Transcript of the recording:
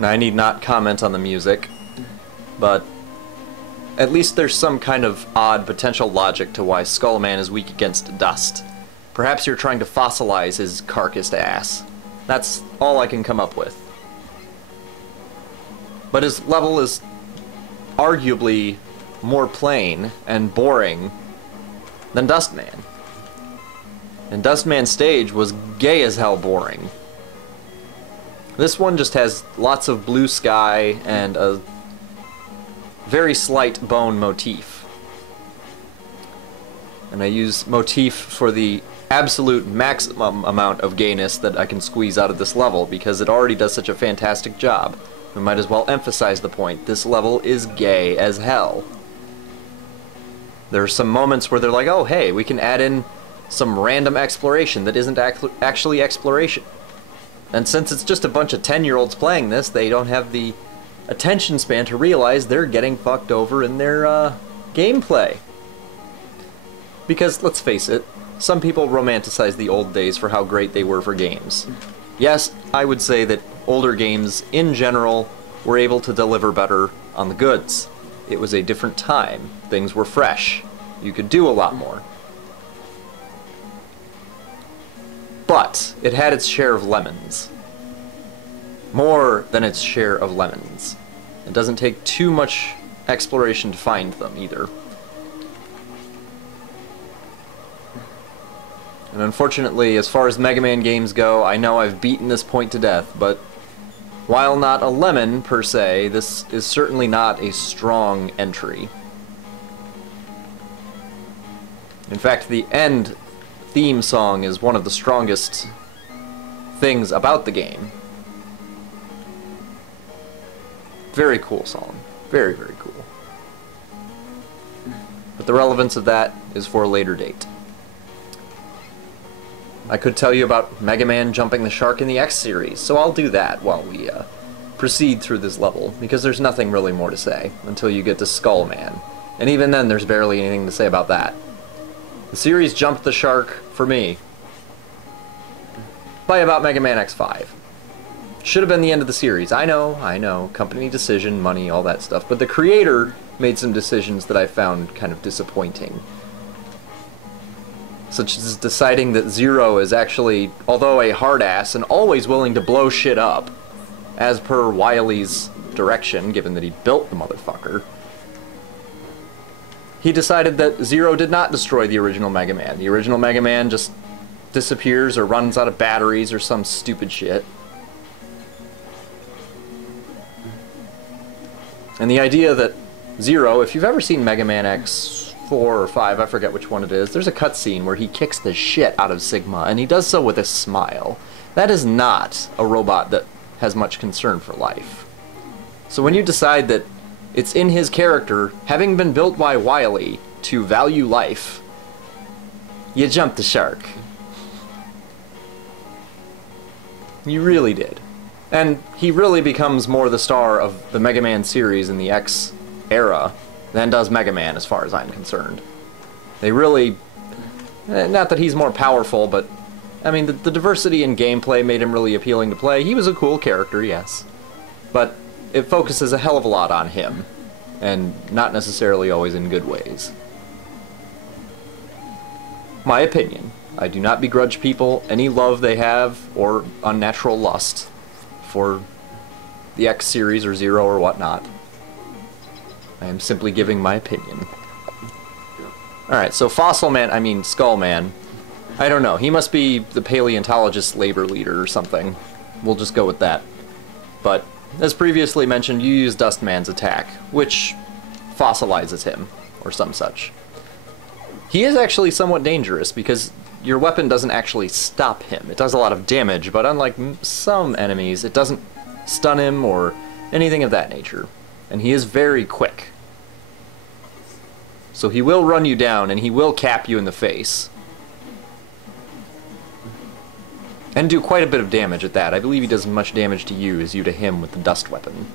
I need not comment on the music, but at least there's some kind of odd potential logic to why Skullman is weak against dust. Perhaps you're trying to fossilize his carcassed ass. That's all I can come up with. But his level is arguably more plain and boring than Dustman. And Dustman's stage was gay as hell boring. This one just has lots of blue sky and a very slight bone motif. And I use motif for the absolute maximum amount of gayness that I can squeeze out of this level, because it already does such a fantastic job. We might as well emphasize the point. This level is gay as hell. There are some moments where they're like, oh hey, we can add in some random exploration that isn't actually exploration. And since it's just a bunch of 10-year-olds playing this, they don't have the attention span to realize they're getting fucked over in their gameplay. Because, let's face it, some people romanticize the old days for how great they were for games. Yes, I would say that older games, in general, were able to deliver better on the goods. It was a different time. Things were fresh. You could do a lot more. But it had its share of lemons. More than its share of lemons. It doesn't take too much exploration to find them, either. And unfortunately, as far as Mega Man games go, I know I've beaten this point to death, but while not a lemon, per se, this is certainly not a strong entry. In fact, the end theme song is one of the strongest things about the game. Very cool song. Very, very cool. But the relevance of that is for a later date. I could tell you about Mega Man jumping the shark in the X series, so I'll do that while we proceed through this level, because there's nothing really more to say until you get to Skullman. And even then, there's barely anything to say about that. The series jumped the shark, for me, by about Mega Man X5. Should have been the end of the series. I know, company decision, money, all that stuff, but the creator made some decisions that I found kind of disappointing. Such as deciding that Zero is actually, although a hard-ass and always willing to blow shit up, as per Wily's direction, given that he built the motherfucker, he decided that Zero did not destroy the original Mega Man. The original Mega Man just disappears or runs out of batteries or some stupid shit. And the idea that Zero, if you've ever seen Mega Man X4 or 5, I forget which one it is, there's a cutscene where he kicks the shit out of Sigma, and he does so with a smile. That is not a robot that has much concern for life. So when you decide that it's in his character, having been built by Wily, to value life, you jumped the shark. You really did. And he really becomes more the star of the Mega Man series in the X era than does Mega Man, as far as I'm concerned. They really... not that he's more powerful, but... I mean, the diversity in gameplay made him really appealing to play. He was a cool character, yes. But it focuses a hell of a lot on him. And not necessarily always in good ways. My opinion. I do not begrudge people any love they have, or unnatural lust, for the X series or Zero or whatnot. I am simply giving my opinion. Alright, so Skullman. I don't know, he must be the paleontologist labor leader or something. We'll just go with that. But, as previously mentioned, you use Dustman's attack, which fossilizes him, or some such. He is actually somewhat dangerous, because your weapon doesn't actually stop him. It does a lot of damage, but unlike some enemies, it doesn't stun him or anything of that nature. And he is very quick. So he will run you down, and he will cap you in the face. And do quite a bit of damage at that. I believe he does as much damage to you as you to him with the dust weapon.